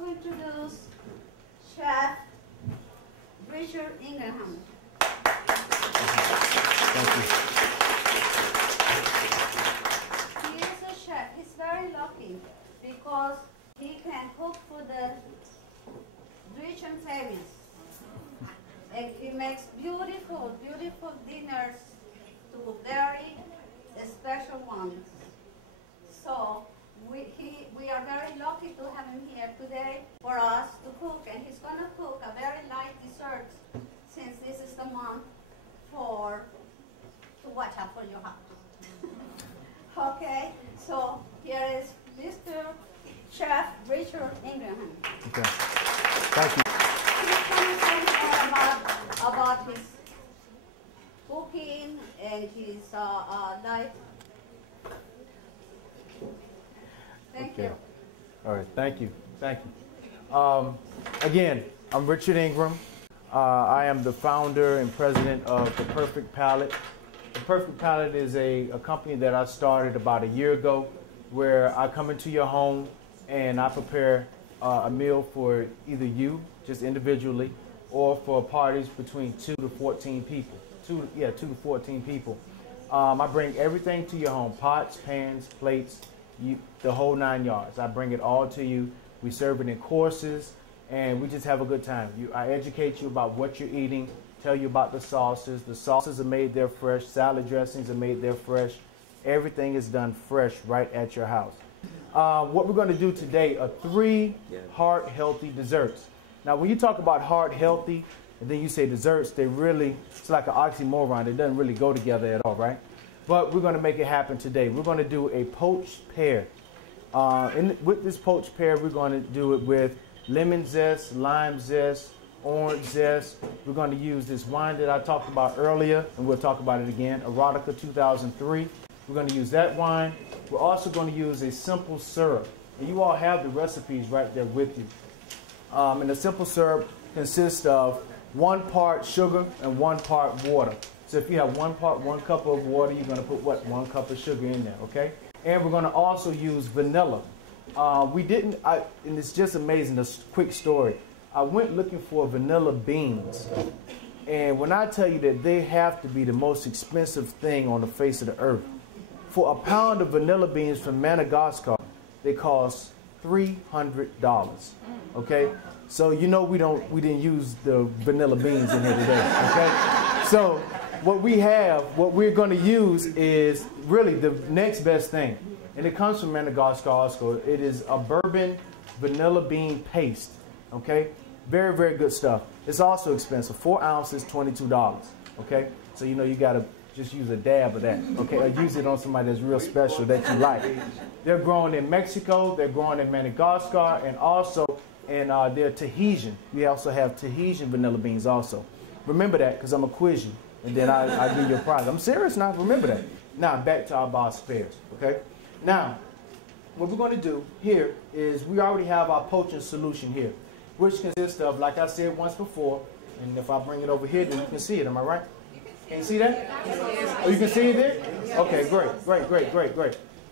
to introduce Chef Richard Ingraham. Thank you. He is a chef. He's very lucky because he can cook for the rich and famous. And he makes beautiful, beautiful dinners to very special ones. So we are very lucky to have him here today for us to cook, and he's going to cook a very light dessert since this is the month to watch out for your house. Okay, so here is Mr. Chef Richard Ingraham. Okay. Thank you. He's going to tell you more about his cooking and his life. Thank you. All right, thank you. Thank you. Again, I'm Richard Ingram. I am the founder and president of The Perfect Palate. The Perfect Palate is a company that I started about a year ago, where I come into your home and I prepare a meal for either you, just individually, or for parties between 2 to 14 people. 2 to 14 people. I bring everything to your home: pots, pans, plates, the whole 9 yards. I bring it all to you. We serve it in courses, and we just have a good time. I educate you about what you're eating, tell you about the sauces. The sauces are made there fresh. Salad dressings are made there fresh. Everything is done fresh right at your house. What we're going to do today are 3 heart-healthy desserts. Now, when you talk about heart-healthy, and then you say desserts, it's like an oxymoron. It doesn't really go together at all, right? But we're going to make it happen today. We're going to do a poached pear. With this poached pear, we're going to do it with lemon zest, lime zest, orange zest. We're going to use this wine that I talked about earlier, and we'll talk about it again, Erotica 2003. We're going to use that wine. We're also going to use a simple syrup. And you all have the recipes right there with you. And the simple syrup consists of 1 part sugar and 1 part water. So if you have 1 cup of water, you're going to put 1 cup of sugar in there, okay? And we're going to also use vanilla. And it's just amazing, this quick story. I went looking for vanilla beans. And when I tell you that they have to be the most expensive thing on the face of the earth, for a pound of vanilla beans from Madagascar, they cost $300. Okay? So you know we didn't use the vanilla beans in here today, okay? So what we're going to use is really the next best thing. And it comes from Madagascar also. It is a bourbon vanilla bean paste, okay? Very, very good stuff. It's also expensive. 4 ounces, $22, okay? So you know you got to just use a dab of that, okay? Or use it on somebody that's real special that you like. They're grown in Mexico. They're grown in Madagascar, and also they're Tahitian. We also have Tahitian vanilla beans also. Remember that, because I'm going to quiz you, and then I give you a prize. I'm serious now. Remember that. Now, back to our boss fairs, okay? Now, what we're going to do here is we already have our poaching solution here, which consists of, like I said once before, and if I bring it over here, then you can see it. Am I right? Can you see that? Oh, you can see it there? Okay, great.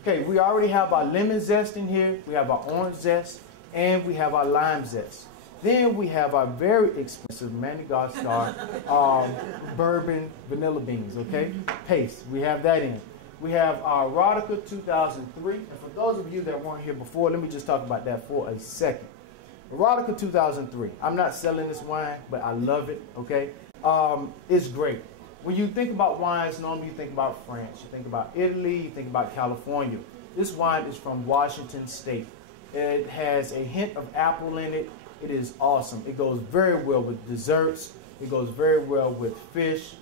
Okay, we already have our lemon zest in here. We have our orange zest, and we have our lime zest. Then we have our very expensive Madagascar bourbon vanilla beans, okay? Paste. We have that in. We have our Erotica 2003. And for those of you that weren't here before, let me just talk about that for a second. Erotica 2003. I'm not selling this wine, but I love it, okay? It's great. When you think about wines, normally you think about France. You think about Italy. You think about California. This wine is from Washington State. It has a hint of apple in it. It is awesome. It goes very well with desserts. It goes very well with fish,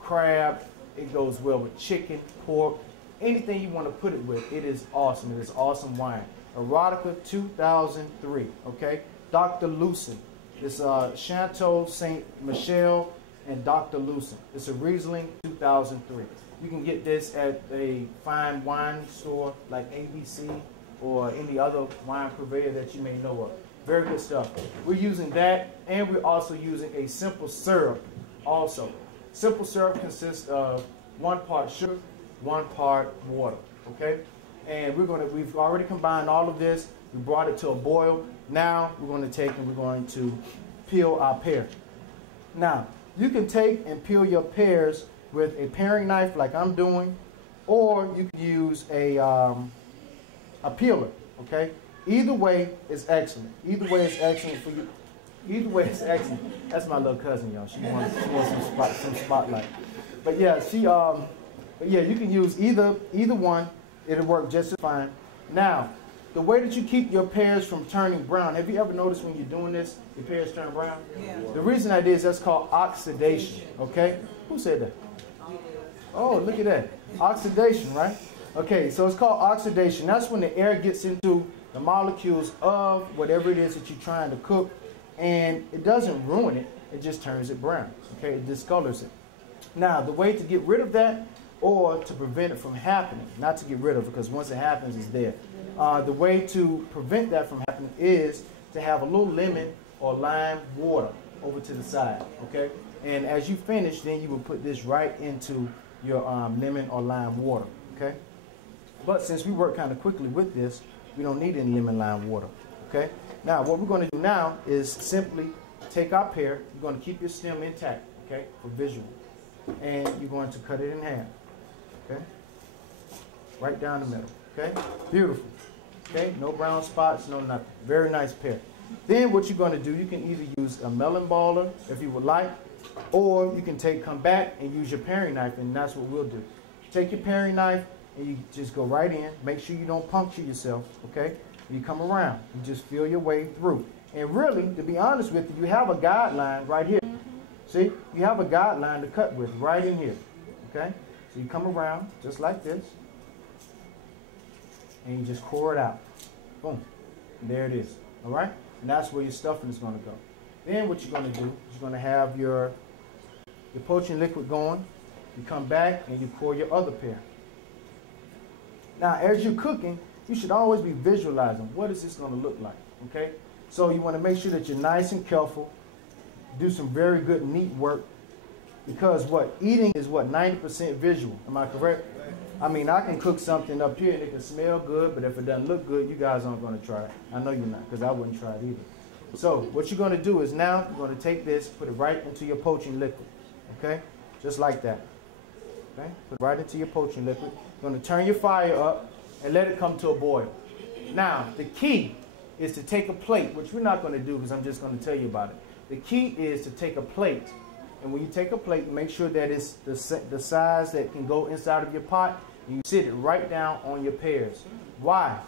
crab. It goes well with chicken, pork, anything you want to put it with. It is awesome. It is awesome wine. Erotica 2003, okay? Dr. Lucen. It's Chateau Saint Michel and Dr. Lucen. It's a Riesling 2003. You can get this at a fine wine store like ABC or any other wine purveyor that you may know of. Very good stuff. We're using that, and we're also using a simple syrup also. Simple syrup consists of 1 part sugar, 1 part water, okay? And we've already combined all of this. We brought it to a boil. Now we're going to take and we're going to peel our pear. Now, you can take and peel your pears with a paring knife like I'm doing, or you can use a peeler, okay? Either way is excellent. Either way is excellent for you. Either way is excellent. That's my little cousin, y'all. She wants some spotlight. But yeah, you can use either one. It'll work just as fine. Now, the way that you keep your pears from turning brown, have you ever noticed when you're doing this, your pears turn brown? Yeah. The reason that is, that's called oxidation, okay? Who said that? Oh, look at that. Oxidation, right? Okay, so it's called oxidation. That's when the air gets into the molecules of whatever it is that you're trying to cook, and it doesn't ruin it, it just turns it brown, okay? It discolors it. Now, the way to get rid of that, or to prevent it from happening, not to get rid of it, because once it happens, it's there. The way to prevent that from happening is to have a little lemon or lime water over to the side, okay? And as you finish, then you will put this right into your lemon or lime water, okay? But since we work kind of quickly with this, we don't need any lemon lime water, okay? Now, what we're going to do now is simply take our pear. You're going to keep your stem intact, okay, for visual. And you're going to cut it in half, okay? Right down the middle, okay? Beautiful, okay? No brown spots, no nothing. Very nice pear. Then what you're going to do, you can either use a melon baller if you would like, or you can come back and use your paring knife, and that's what we'll do. Take your paring knife and you just go right in. Make sure you don't puncture yourself, okay? You come around, you just feel your way through. And really, to be honest with you, you have a guideline right here. See, you have a guideline to cut with right in here, okay? So you come around just like this, and you just core it out. Boom. And there it is, all right? And that's where your stuffing is going to go. Then what you're going to do is you're going to have your poaching liquid going. You come back and you pour your other pear. Now, as you're cooking, you should always be visualizing what is this going to look like, okay? So you want to make sure that you're nice and careful. Do some very good neat work, because what eating is 90% visual. Am I correct? I mean, I can cook something up here and it can smell good, but if it doesn't look good, you guys aren't going to try it. I know you're not, because I wouldn't try it either. So what you're going to do is now you're going to take this, put it right into your poaching liquid, okay? Just like that, okay? Put it right into your poaching liquid. You're going to turn your fire up and let it come to a boil. Now, the key is to take a plate, which we're not going to do because I'm just going to tell you about it. The key is to take a plate, and when you take a plate, make sure that it's the size that can go inside of your pot, and you sit it right down on your pears. Why?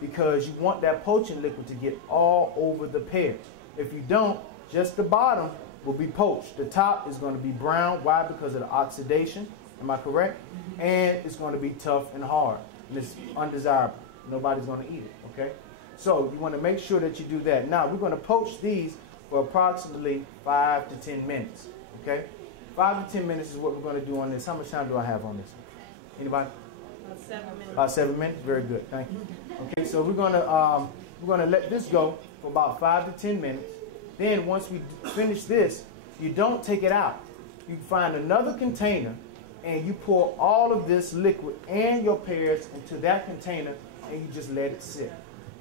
Because you want that poaching liquid to get all over the pear. If you don't, just the bottom will be poached. The top is going to be brown. Why? Because of the oxidation. Am I correct? And it's going to be tough and hard, and it's undesirable. Nobody's going to eat it, okay? So you want to make sure that you do that. Now, we're going to poach these for approximately 5 to 10 minutes, okay? 5 to 10 minutes is what we're going to do on this. How much time do I have on this? Anybody? About 7 minutes. About 7 minutes? Very good. Thank you. Okay, so we're going to let this go for about 5 to 10 minutes. Then once we finish this, you don't take it out. You find another container, and you pour all of this liquid and your pears into that container, and you just let it sit.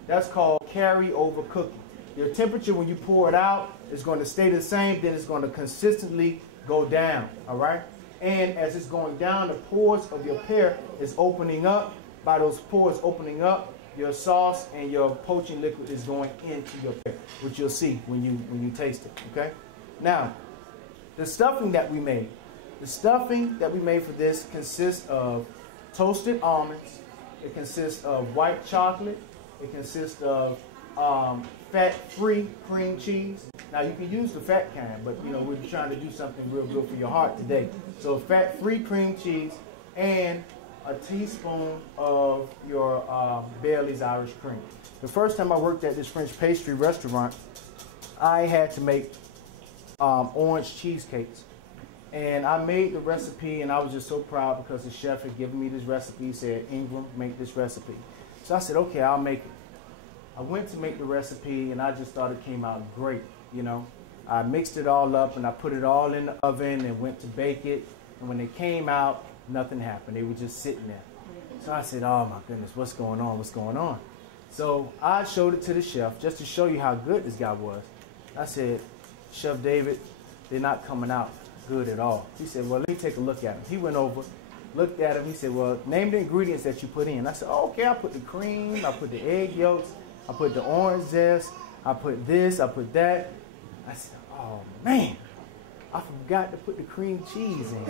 That's called carry-over cooking. Your temperature when you pour it out is going to stay the same, then it's going to consistently go down, all right? And as it's going down, the pores of your pear is opening up. By those pores opening up, your sauce and your poaching liquid is going into your pear, which you'll see when you taste it, okay? Now, the stuffing that we made. The stuffing that we made for this consists of toasted almonds. It consists of white chocolate. It consists of fat-free cream cheese. Now, you can use the fat kind, but, you know, we're trying to do something real good for your heart today. So, fat-free cream cheese and a teaspoon of your Bailey's Irish cream. The first time I worked at this French pastry restaurant, I had to make orange cheesecakes. And I made the recipe, and I was just so proud because the chef had given me this recipe. He said, Ingram, make this recipe. So I said, okay, I'll make it. I went to make the recipe, and I just thought it came out great, you know. I mixed it all up, and I put it all in the oven and went to bake it. And when it came out, nothing happened. They were just sitting there. So I said, oh, my goodness, what's going on? What's going on? So I showed it to the chef just to show you how good this guy was. I said, Chef David, they're not coming out good at all. He said, well, let me take a look at them. He went over, looked at them. He said, well, name the ingredients that you put in. I said, oh, okay, I put the cream, I put the egg yolks, I put the orange zest, I put this, I put that. I said, oh, man, I forgot to put the cream cheese in.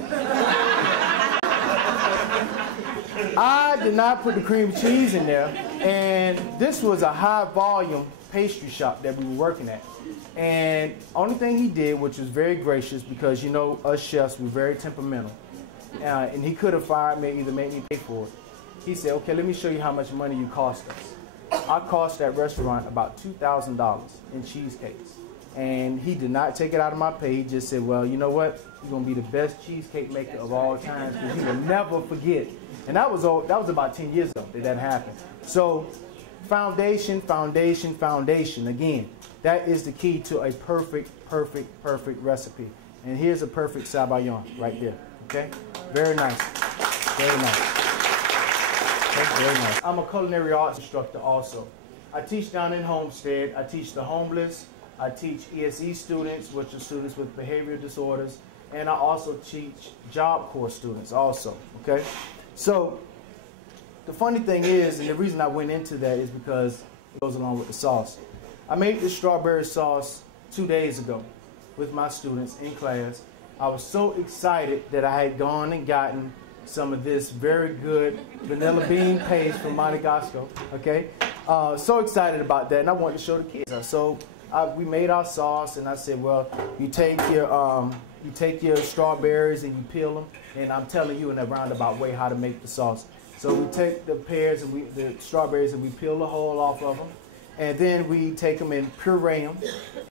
I did not put the cream cheese in there, and this was a high volume pastry shop that we were working at. And only thing he did, which was very gracious, because you know us chefs were very temperamental, and he could have fired me, either made me pay for it. He said, okay, let me show you how much money you cost us. I cost that restaurant about $2,000 in cheesecakes. And he did not take it out of my pay. He just said, well, you know what? You're going to be the best cheesecake maker of all times, because you will never forget. And that was about 10 years ago that happened. So foundation, foundation, foundation. Again, that is the key to a perfect, perfect, perfect recipe. And here's a perfect sabayon right there. Okay? Very nice. Very nice. Okay, very nice. I'm a culinary arts instructor also. I teach down in Homestead. I teach the homeless. I teach ESE students, which are students with behavioral disorders, and I also teach Job Corps students also, okay? So the funny thing is, and the reason I went into that is because it goes along with the sauce. I made this strawberry sauce 2 days ago with my students in class. I was so excited that I had gone and gotten some of this very good vanilla bean paste from Madagascar, okay? So excited about that, and I wanted to show the kids. So we made our sauce, and I said, well, you take your strawberries and you peel them, and I'm telling you in a roundabout way how to make the sauce. So we take the pears and the strawberries, and we peel the hull off of them, and then we take them and puree them.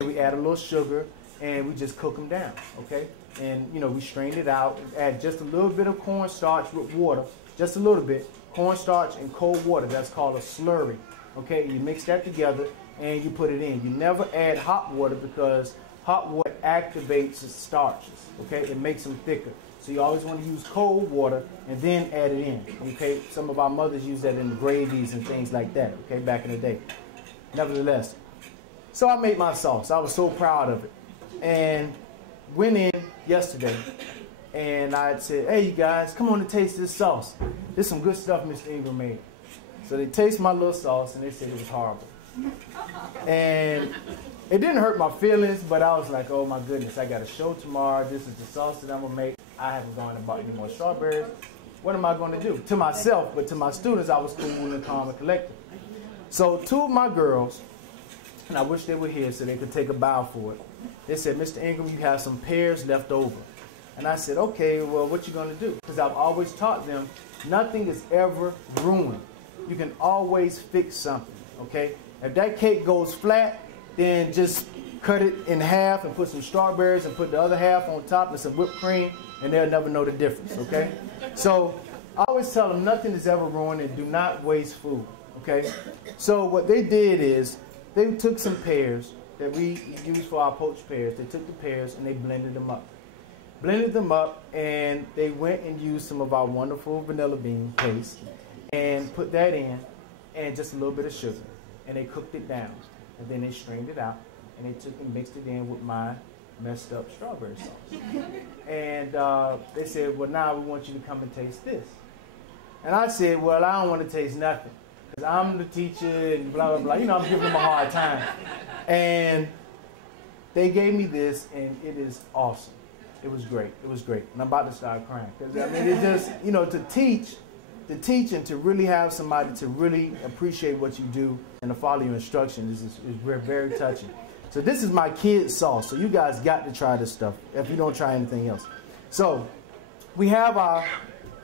And we add a little sugar, and we just cook them down, okay? And you know, we strain it out, add just a little bit of cornstarch with water, just a little bit, cornstarch and cold water. That's called a slurry, okay? You mix that together, and you put it in. You never add hot water, because hot water activates the starches, okay? It makes them thicker. So you always want to use cold water and then add it in, okay? Some of our mothers use that in the gravies and things like that, okay, back in the day. Nevertheless, so I made my sauce. I was so proud of it. And went in yesterday, and I said, hey, you guys, come on and taste this sauce. There's some good stuff Mr. Ingram made. So they taste my little sauce, and they said it was horrible. And it didn't hurt my feelings, but I was like, oh my goodness, I got a show tomorrow. This is the sauce that I'm gonna make. I haven't gone and bought any more strawberries. What am I gonna do? To myself, but to my students, I was cool and calm and collected. So two of my girls, and I wish they were here so they could take a bow for it, they said, Mr. Ingram, you have some pears left over. And I said, okay, well, what you gonna do? Because I've always taught them, nothing is ever ruined. You can always fix something, okay? If that cake goes flat, then just cut it in half and put some strawberries and put the other half on top and some whipped cream, and they'll never know the difference, okay? So I always tell them nothing is ever ruined, and do not waste food, okay? So what they did is they took some pears that we use for our poached pears. They took the pears and they blended them up. Blended them up, and they went and used some of our wonderful vanilla bean paste and put that in, and just a little bit of sugar. And they cooked it down, and then they strained it out, and they took and mixed it in with my messed up strawberry sauce. And they said, well, now we want you to come and taste this. And I said, well, I don't want to taste nothing, because I'm the teacher and blah, blah, blah. You know, I'm giving them a hard time. And they gave me this, and it is awesome. It was great. It was great. And I'm about to start crying, because I mean, it just, you know, to teach and to really have somebody to really appreciate what you do and to follow your instructions is very touching. So this is my kid's sauce. So you guys got to try this stuff if you don't try anything else. So we have our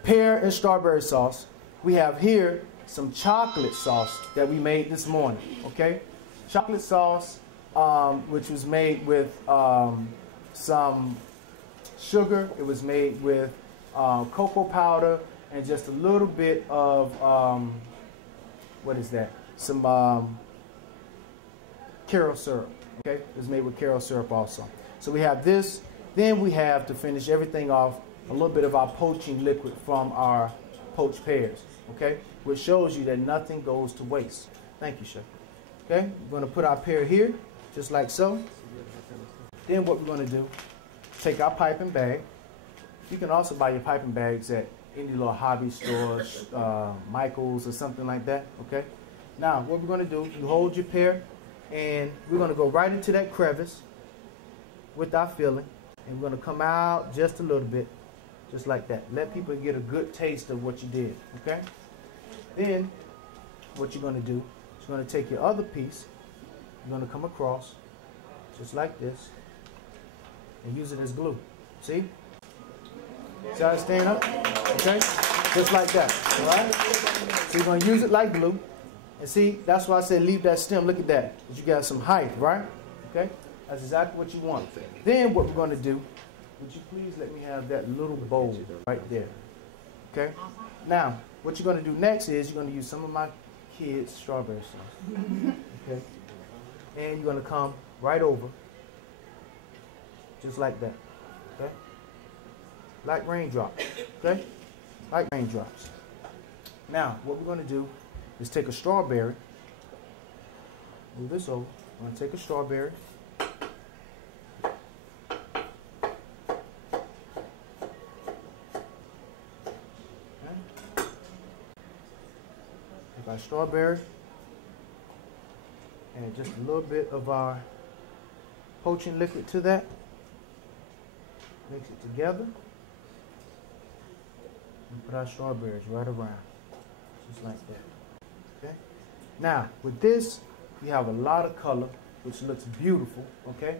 pear and strawberry sauce. We have here some chocolate sauce that we made this morning, okay? Chocolate sauce, which was made with some sugar. It was made with cocoa powder, and just a little bit of, what is that? Some Karo syrup, okay? It's made with Karo syrup also. So we have this. Then we have, to finish everything off, a little bit of our poaching liquid from our poached pears, okay? Which shows you that nothing goes to waste. Thank you, Chef. Okay, we're going to put our pear here, just like so. Then what we're going to do, take our piping bag. You can also buy your piping bags at any little hobby stores, Michael's or something like that, okay? Now, what we're going to do, you hold your pear, and we're going to go right into that crevice with our filling, and we're going to come out just a little bit, just like that. Let people get a good taste of what you did, okay? Then, what you're going to do is you're going to take your other piece, you're going to come across, just like this, and use it as glue. See? See how it's staying up? Okay? Just like that. All right? So you're going to use it like glue. And see, that's why I said leave that stem. Look at that. You got some height, right? Okay? That's exactly what you want. Then what we're going to do, would you please let me have that little bowl right there? Okay? Now, what you're going to do next is you're going to use some of my kids' strawberry sauce. Okay? And you're going to come right over, just like that. Okay? Like raindrops. Okay? Like raindrops. Now, what we're going to do is take a strawberry. Move this over. We're going to take a strawberry. Take our strawberry and just a little bit of our poaching liquid to that. Mix it together. And put our strawberries right around. Just like that. Okay? Now, with this, you have a lot of color, which looks beautiful. Okay?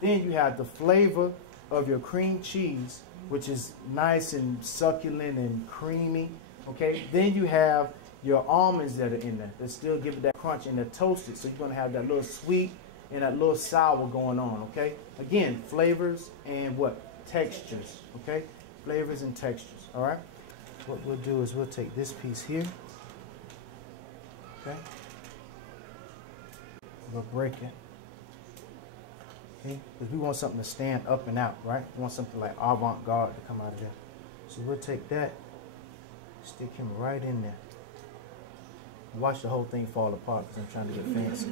Then you have the flavor of your cream cheese, which is nice and succulent and creamy. Okay? Then you have your almonds that are in there that still give it that crunch, and they're toasted, so you're going to have that little sweet and that little sour going on. Okay? Again, flavors and what? Textures. Okay? Flavors and textures. All right? What we'll do is we'll take this piece here. Okay? We'll break it. Okay? Because we want something to stand up and out, right? We want something like avant-garde to come out of there. So we'll take that, stick him right in there. Watch the whole thing fall apart because I'm trying to get fancy.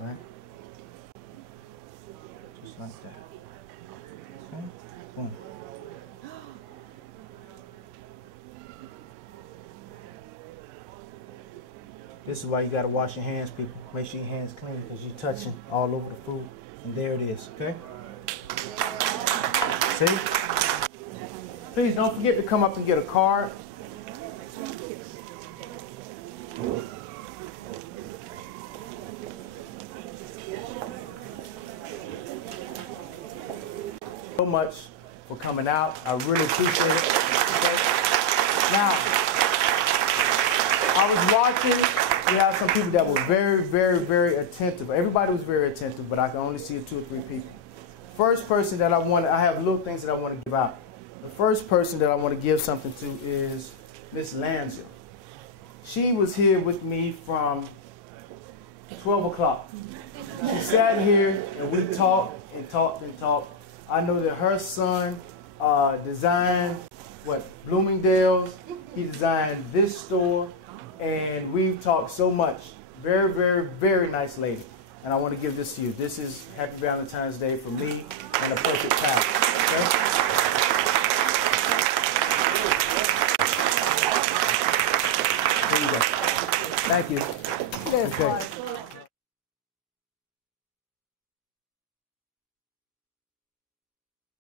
Right? Just like that. Okay? Boom. This is why you got to wash your hands, people. Make sure your hands clean because you're touching all over the food. And there it is, okay? See? Please don't forget to come up and get a card. So much for coming out. I really appreciate it. Okay? Now, I was watching. We have some people that were very, very, very attentive. Everybody was very attentive, but I can only see 2 or 3 people. First person that I have little things that I want to give out. The first person that I want to give something to is Miss Lanza. She was here with me from 12 o'clock. She sat here and we talked and talked and talked. I know that her son designed, Bloomingdale's. He designed this store. And we've talked so much. Very, very, very nice lady. And I want to give this to you. This is Happy Valentine's Day for me and the perfect palate. Okay? Here you go. Thank you. Okay.